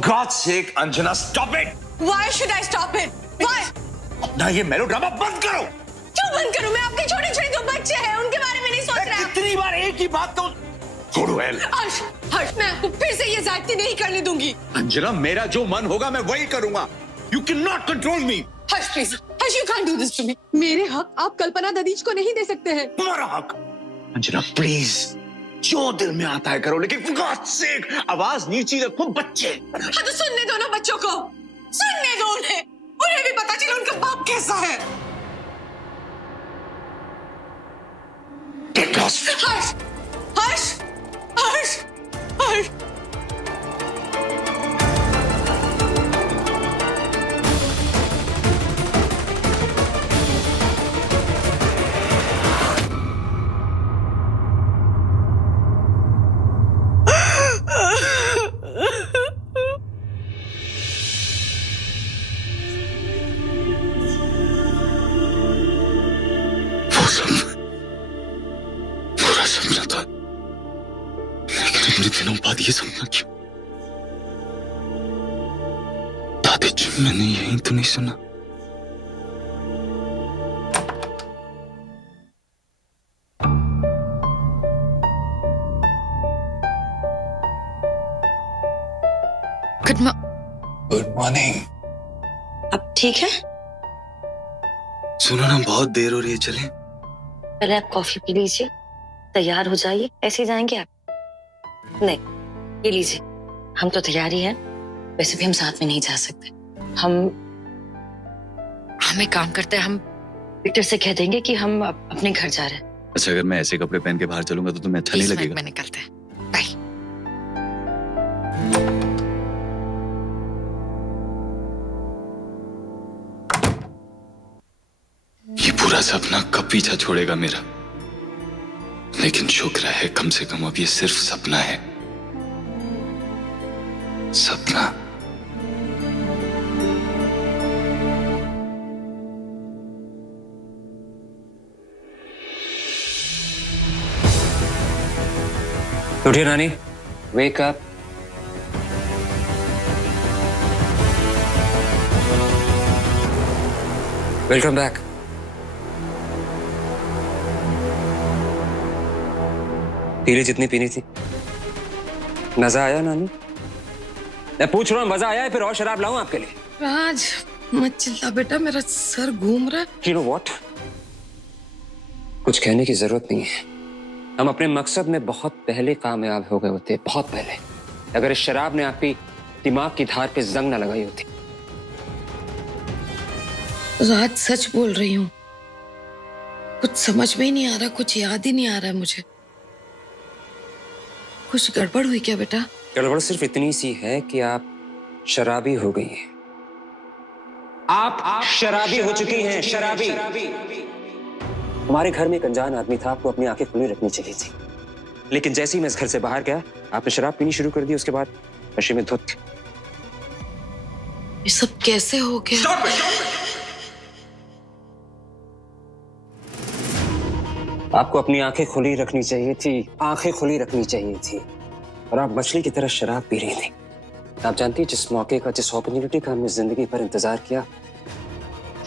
God's sake, Anjana, stop it! Why should I stop it? Why? अपना ये melodrama बंद करो। क्यों बंद करूं? मैं आपके छोटे-छोटे दो बच्चे हैं, उनके बारे में नहीं सोच रहा। कितनी बार एक ही बात कहूं? छोड़ो एल। हर्ष, हर्ष, मैं आपको फिर से ये जायती नहीं करने दूंगी। अंजना, मेरा जो मन होगा मैं वही करूंगा। You cannot control me. Harsh, please, Harsh, you can't do this to me. मेरे हक आप कल्पना ददीज को नहीं दे सकते हैं। तुम्हारा हक। अंजना, प्लीज, जो दिल में आता है करो, लेकिन for God's sake, आवाज नीची रखो, बच्चे। हाँ तो सुनने दो ना बच्चों को, सुनने दो उन्हें, उन्हें भी पता चले उनका बाप कैसा है। Get lost. हर्ष, हर्ष, हर्ष, हर्ष। सपना था, लेकिन इतने दिनों बाद ये सपना क्यों? दादी जी, मैंने यही तो नहीं सुना। Good morning. अब ठीक है? सुनो ना, बहुत देर हो रही है, चलें? पहले आप कॉफी पी लीजिए, तैयार हो जाइए। ऐसे ही जाएंगे आप? नहीं, ये लीजिए, हम तो तैयार ही हैं। वैसे भी हम साथ में नहीं जा सकते। हम एक काम करते हैं, हम विक्टर से कह देंगे कि हम अपने घर जा रहे हैं। अच्छा, अगर मैं ऐसे कपड़े पहन के बाहर चलूंगा तो तुम्हें अच्छा नहीं लगेगा? में निकलते हैं। बाय। ये पूरा सपना कब पीछा छोड़ेगा मेरा? लेकिन शुक्र है, कम से कम अब ये सिर्फ सपना है। सपना। उठिए रानी, वेक अप। Welcome back. पी ली जितनी पीनी थी। मजा आया नानी? मैं पूछ रहा हूँ, मजा आया है? फिर और शराब लाऊं आपके लिए? राज, मत चिल्ला बेटा, मेरा सर घूम रहा है। You know what? कुछ कहने की जरूरत नहीं है। हम अपने मकसद में बहुत पहले कामयाब हो गए होते, बहुत पहले। अगर इस शराब ने आपकी दिमाग की धार पे जंग न लगाई होती। राज, सच बोल रही हूँ, कुछ समझ में ही नहीं आ रहा, कुछ याद ही नहीं आ रहा है मुझे। कुछ गड़बड़ हुई क्या बेटा? गड़बड़ सिर्फ इतनी सी है कि आप शराबी हो गई हैं। आप शराबी हो चुकी हैं, शराबी। हमारे घर में एक अनजान आदमी था, आपको अपनी आंखें खुली रखनी चाहिए थी। लेकिन जैसे ही मैं इस घर से बाहर गया, आपने शराब पीनी शुरू कर दी। उसके बाद नशे में धुत। ये सब कैसे हो गया? आपको अपनी आंखें खुली रखनी चाहिए थी, आंखें खुली रखनी चाहिए थी। और आप मछली की तरह शराब पी रही थी। आप जानती हैं, जिस मौके का, जिस अपॉर्चुनिटी का हमने जिंदगी भर इंतजार किया,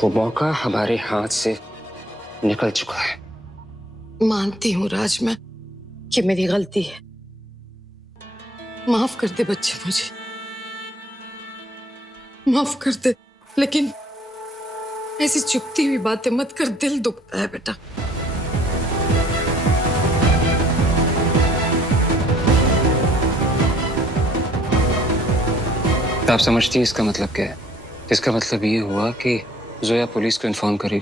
वो मौका हमारे हाथ से निकल चुका है। मानती हूँ राज मैं कि मेरी गलती है। माफ कर दे बच्चे, मुझे माफ कर दे। लेकिन ऐसी चुपती हुई बातें मत कर, दिल दुखता है बेटा। आप समझती हैं इसका मतलब क्या है? इसका मतलब ये हुआ कि जोया पुलिस को इन्फॉर्म करी,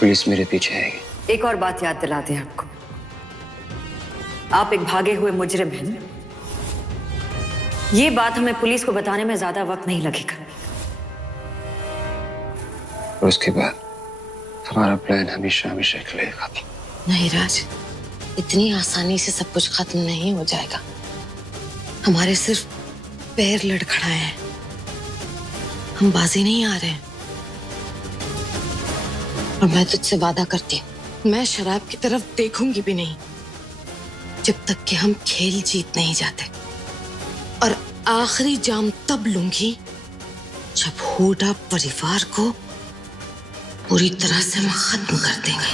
पुलिस मेरे पीछे आएगी। एक और बात याद दिला दें आपको, आप एक भागे हुए मुजरिम हैं। ये बात हमें पुलिस को बताने में ज्यादा वक्त नहीं लगेगा। और उसके बाद हमारा प्लान हमेशा हमेशा के लिए खत्म। नहीं राज, इतनी आसानी से सब कुछ खत्म नहीं हो जाएगा। हमारे सिर्फ पैर लड़खड़ाए हैं, हम बाजी नहीं आ रहे हैं। और मैं तुझसे वादा करती हूँ, मैं शराब की तरफ देखूंगी भी नहीं जब तक कि हम खेल जीत नहीं जाते। और आखिरी जाम तब लूंगी जब हुडा परिवार को पूरी तरह से हम खत्म कर देंगे।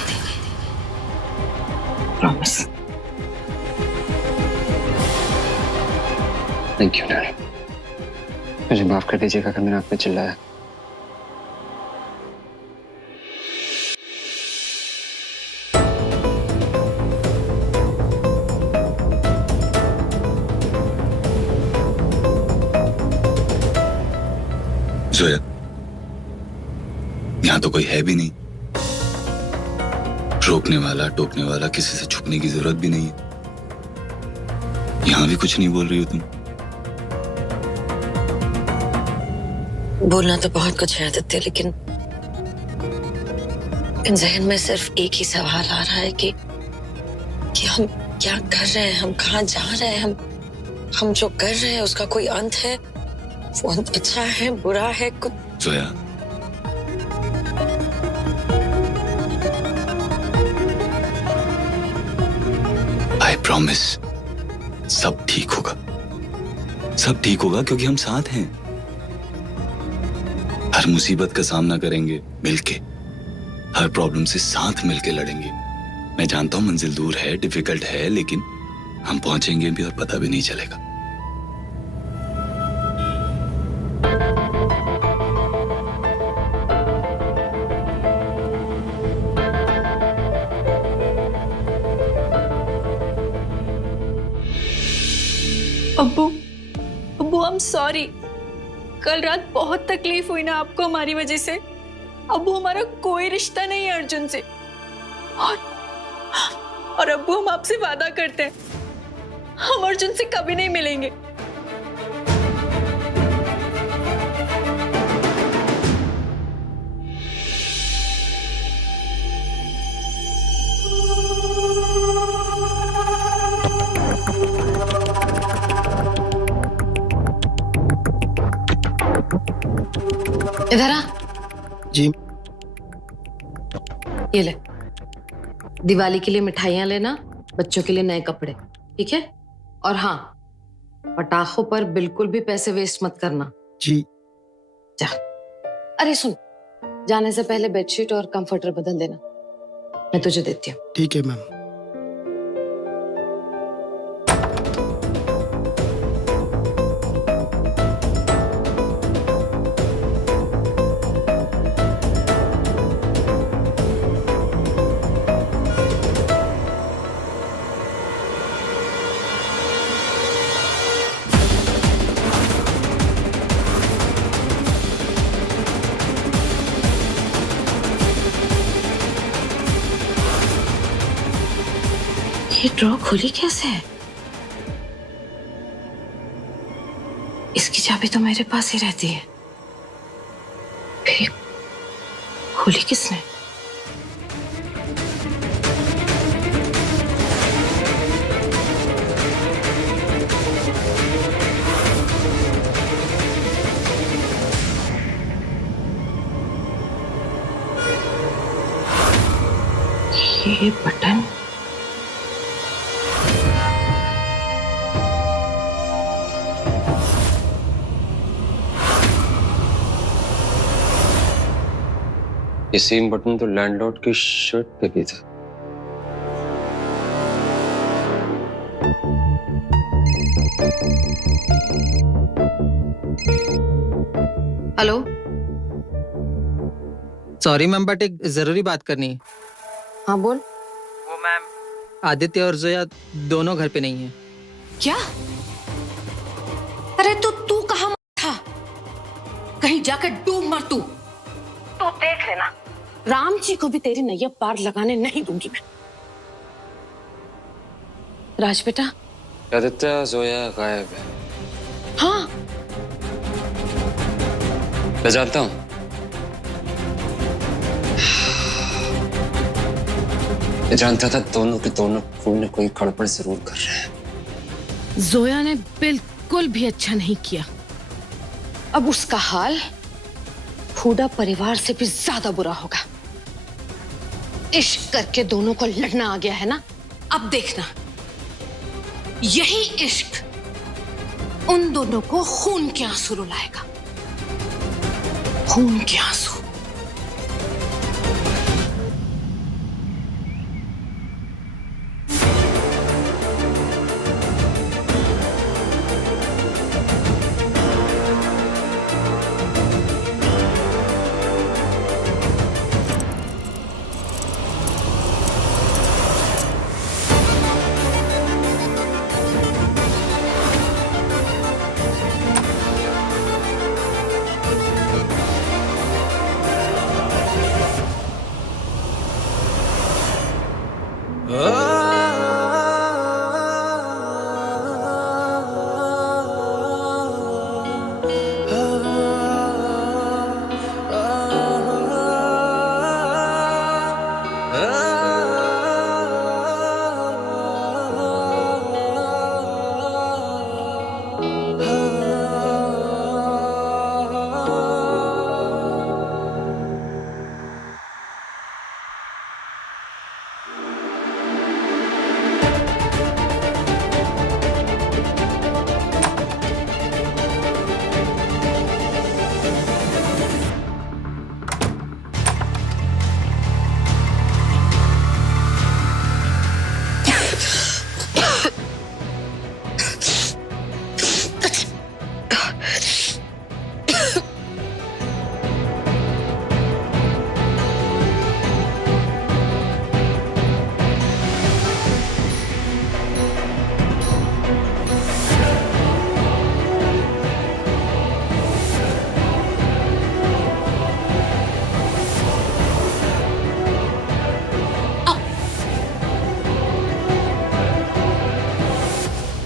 प्रॉमिस। Thank you daddy. मुझे माफ कर दीजिएगा अगर मैंने आप पे चिल्लाया। जोया, यहां तो कोई है भी नहीं, रोकने वाला टोकने वाला, किसी से छुपने की जरूरत भी नहीं है। यहां भी कुछ नहीं बोल रही हो तुम। बोलना तो बहुत कुछ है आदित्य, लेकिन जहन में सिर्फ एक ही सवाल आ रहा है कि हम क्या कर रहे हैं, हम कहाँ जा रहे हैं, हम जो कर रहे हैं उसका कोई अंत है? वो अंत अच्छा है, बुरा है, कुछ? जोया, आई प्रॉमिस सब ठीक होगा, सब ठीक होगा, क्योंकि हम साथ हैं। हर मुसीबत का सामना करेंगे मिलके, हर प्रॉब्लम से साथ मिलके लड़ेंगे। मैं जानता हूं मंजिल दूर है, डिफिकल्ट है, लेकिन हम पहुंचेंगे भी और पता भी नहीं चलेगा। अब्बू, अब्बू, आई एम सॉरी। कल रात बहुत तकलीफ हुई ना आपको हमारी वजह से। अब्बू, हमारा कोई रिश्ता नहीं है अर्जुन से। और अब्बू, हम आपसे वादा करते हैं, हम अर्जुन से कभी नहीं मिलेंगे। इधर आ। जी। ये ले, दिवाली के लिए मिठाइयां लेना, बच्चों के लिए नए कपड़े, ठीक है? और हाँ, पटाखों पर बिल्कुल भी पैसे वेस्ट मत करना। जी। जा। अरे सुन, जाने से पहले बेडशीट और कंफर्टर बदल देना, मैं तुझे देती हूँ। ठीक है मैम। ये ड्रॉ खुली कैसे है? इसकी चाबी तो मेरे पास ही रहती है, फिर खुली किसने? ये बटन ये सेम बटन तो लैंडलॉर्ड की शर्ट पे भी था। हेलो। सॉरी मैम, बट एक जरूरी बात करनी है। हाँ बोल। वो मैम, आदित्य और जोया दोनों घर पे नहीं है। क्या? अरे तो तू कहाँ था? कहीं जाकर डूब मर तू। तो देख लेना, राम जी को भी तेरी नैया पार लगाने नहीं दूंगी मैं। राज बेटा। आदित्य, जोया गायब है। हाँ, मैं जानता हूँ। मैं जानता था दोनों के दोनों कोई न कोई गड़बड़ जरूर कर रहे हैं। जोया ने बिल्कुल भी अच्छा नहीं किया। अब उसका हाल हुडा परिवार से भी ज्यादा बुरा होगा। इश्क करके दोनों को लड़ना आ गया है ना, अब देखना यही इश्क उन दोनों को खून के आंसू रुलाएगा, खून के आंसू।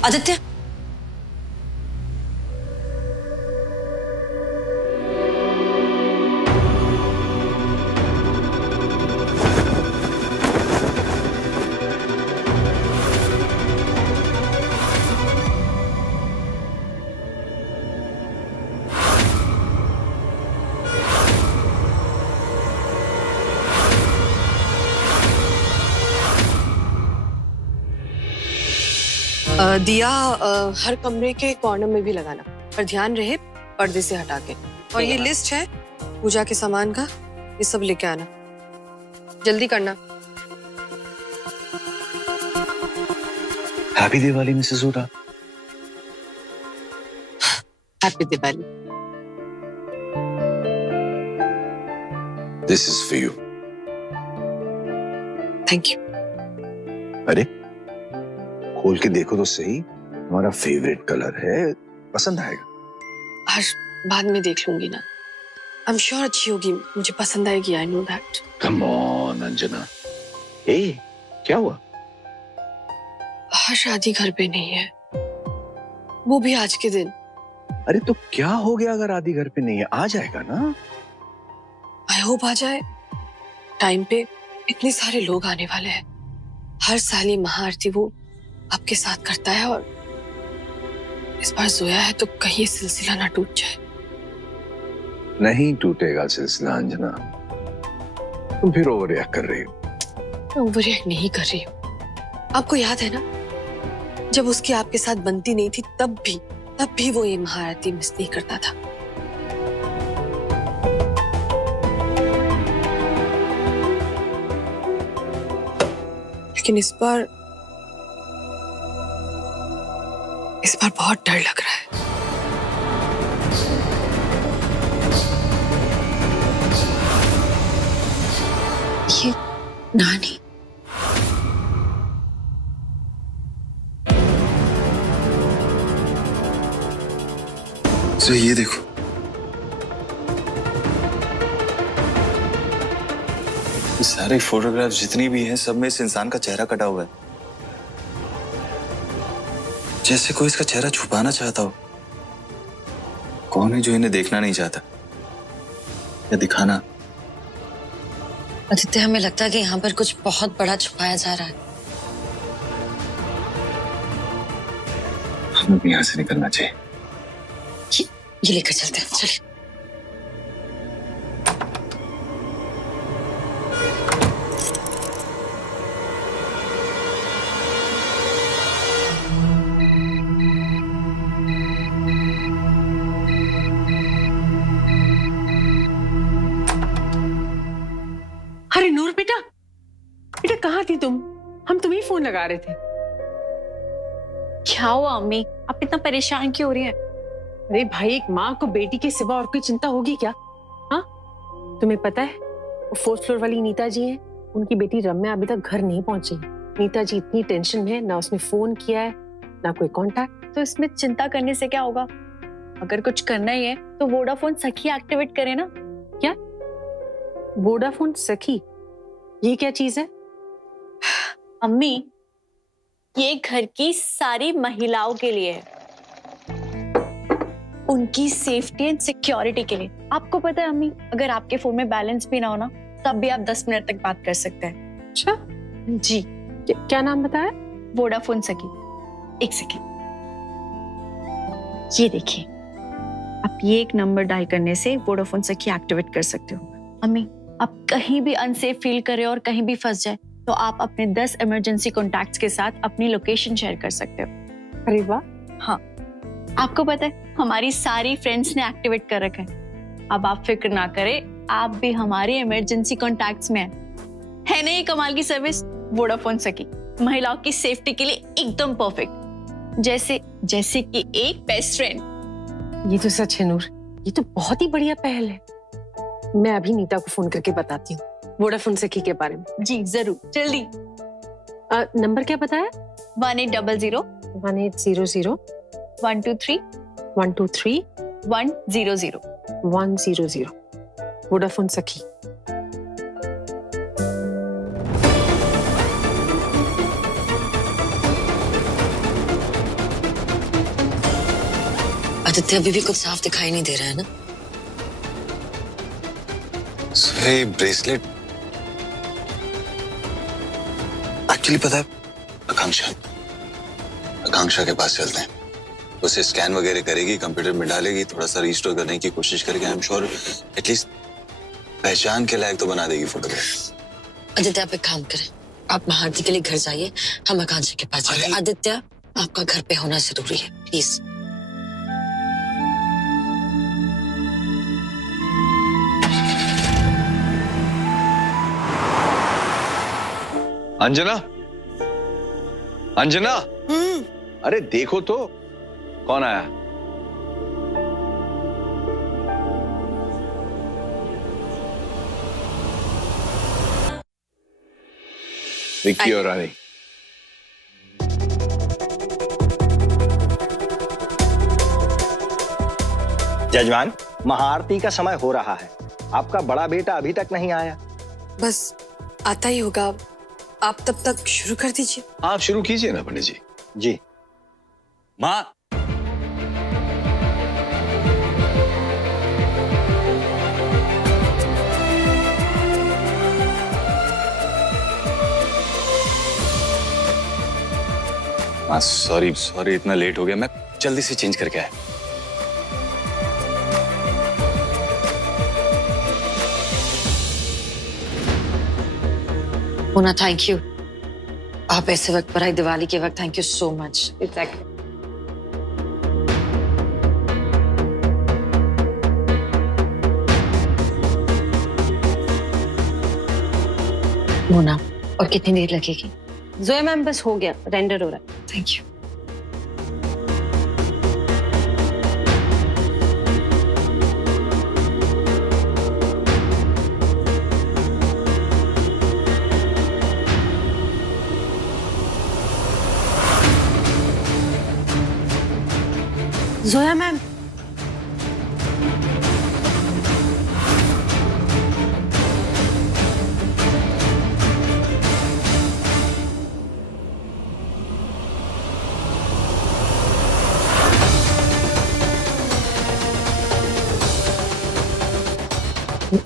आदित्य, दिया हर कमरे के कॉर्नर में भी लगाना, पर ध्यान रहे पर्दे से हटा के। और ये लिस्ट है पूजा के सामान का, ये सब लेके आना, जल्दी करना। Happy Diwali Mrs Hooda. Happy Diwali. This is for you. Thank you. अरे खोल के देखो तो सही, हमारा फेवरेट कलर है, पसंद आएगा। हर्ष, बाद में देख लूंगी ना। आई एम श्योर अच्छी होगी, मुझे पसंद आएगी। I know that. Come on Anjana. ए, क्या हुआ? हर्ष आदि घर पे नहीं है, वो भी आज के दिन। अरे तो क्या हो गया अगर आदि घर पे नहीं है? आ जाएगा ना। आई होप आ जाए टाइम पे। इतने सारे लोग आने वाले हैं। हर साल ये महाआरती वो आपके साथ करता है, और इस बार जोया है तो कहीं सिलसिला ना टूट जाए। नहीं टूटेगा सिलसिला अंजना, तुम फिर ओवर रिएक्ट कर रही हो। मैं ओवर रिएक्ट नहीं कर रही हूँ। आपको याद है ना, जब उसकी आपके साथ बनती नहीं थी तब भी वो ये महाआरती मिस नहीं करता था। लेकिन इस बार बहुत डर लग रहा है। ये नानी। तो ये देखो, ये सारे फोटोग्राफ जितनी भी हैं सब में इस इंसान का चेहरा कटा हुआ है, जैसे कोई इसका चेहरा छुपाना चाहता हो। कौन है जो इन्हें देखना नहीं चाहता या दिखाना? आदित्य, हमें लगता है कि यहाँ पर कुछ बहुत बड़ा छुपाया जा रहा है। हमें भी यहाँ से निकलना चाहिए। ये लेकर चलते हैं, चलिए। अरे नूर बेटा, बेटा कहाँ थी तुम? हम तुम्हें फोन लगा रहे थे। क्या हुआ अम्मी, आप इतना परेशान क्यों हो रही हैं? अरे भाई, एक माँ को बेटी के सिवा और कोई चिंता होगी क्या? हाँ, तुम्हें पता है वो 4th फ्लोर वाली नीता जी है, उनकी बेटी रम्या अभी तक घर नहीं पहुंची। नीता जी इतनी टेंशन में है, ना उसने फोन किया है ना कोई कांटेक्ट। तो इसमें चिंता करने से क्या होगा? अगर कुछ करना ही है तो वोडाफोन सखी एक्टिवेट करें ना। क्या? वोडाफोन सखी? ये क्या चीज है? अम्मी, ये घर की सारी महिलाओं के लिए है, उनकी सेफ्टी एंड सिक्योरिटी के लिए। आपको पता है अम्मी, अगर आपके फोन में बैलेंस भी ना हो ना, तब भी आप 10 मिनट तक बात कर सकते हैं। अच्छा जी। क्या नाम बताया? वोडाफोन सखी। एक सेकेंड, ये देखिए, आप ये एक नंबर डायल करने से वोडाफोन सखी एक्टिवेट कर सकते हो। अम्मी, आप कहीं भी अनसेफ फील करें और कहीं भी फंस जाए तो आप अपने 10 इमरजेंसी कॉन्टैक्ट्स के साथ अपनी लोकेशन शेयर कर सकते हो। अरे वाह। हाँ, आपको पता है हमारी सारी फ्रेंड्स ने एक्टिवेट कर रखा है। अब आप फिक्र ना करें, आप भी हमारे इमरजेंसी कॉन्टैक्ट्स में है ना ये कमाल की सर्विस वोडाफोन सखी। महिलाओं की सेफ्टी के लिए एकदम परफेक्ट, जैसे कि एक बेस्ट फ्रेंड। ये तो सच है नूर, ये तो बहुत ही बढ़िया पहल है। मैं अभी नीता को फोन करके बताती हूँ वोडाफोन सखी के बारे में। जी जरूर, जल्दी। नंबर क्या बताया? 1800 1800 123 123 100। 100 वोडाफोन सखी। आदित्य अभी भी कुछ साफ दिखाई नहीं दे रहा है ना? ये ब्रेसलेट एक्चुअली पता है, आकांक्षा के पास चलते हैं। उसे स्कैन वगैरह करेगी, कंप्यूटर में डालेगी, थोड़ा सा रिस्टोर करने की कोशिश करेगी। आई एम श्योर एटलीस्ट पहचान के लायक तो बना देगी फोटोग्राफ। आदित्य आप एक काम करें, आप महारती के लिए घर जाइए, हम आकांक्षा के पास चलते हैं। आदित्य आपका घर पे होना जरूरी है, प्लीज। अंजना, अंजना, अरे देखो तो कौन आया। विक्की और रानी। जजमान, महाआरती का समय हो रहा है, आपका बड़ा बेटा अभी तक नहीं आया। बस आता ही होगा, आप तब तक शुरू कर दीजिए। आप शुरू कीजिए ना पंडित जी। जी। माँ, सॉरी इतना लेट हो गया, मैं जल्दी से चेंज करके आया। Mona, thank you. आप ऐसे वक्त पर आए, दिवाली के वक्त। Thank you so much. Exactly. Mona, और कितनी देर लगेगी? जोया मैम, बस हो गया, रेंडर हो रहा है। Thank you. Zoya ma'am,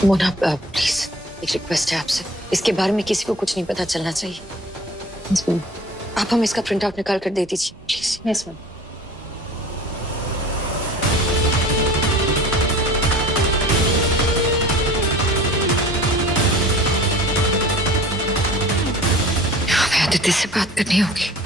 Mona please, एक रिक्वेस्ट है आपसे, इसके बारे में किसी को कुछ नहीं पता चलना चाहिए। आप हम इसका प्रिंट आउट निकाल कर दे दीजिए प्लीज। Yes ma'am. आदित्य से बात करनी होगी।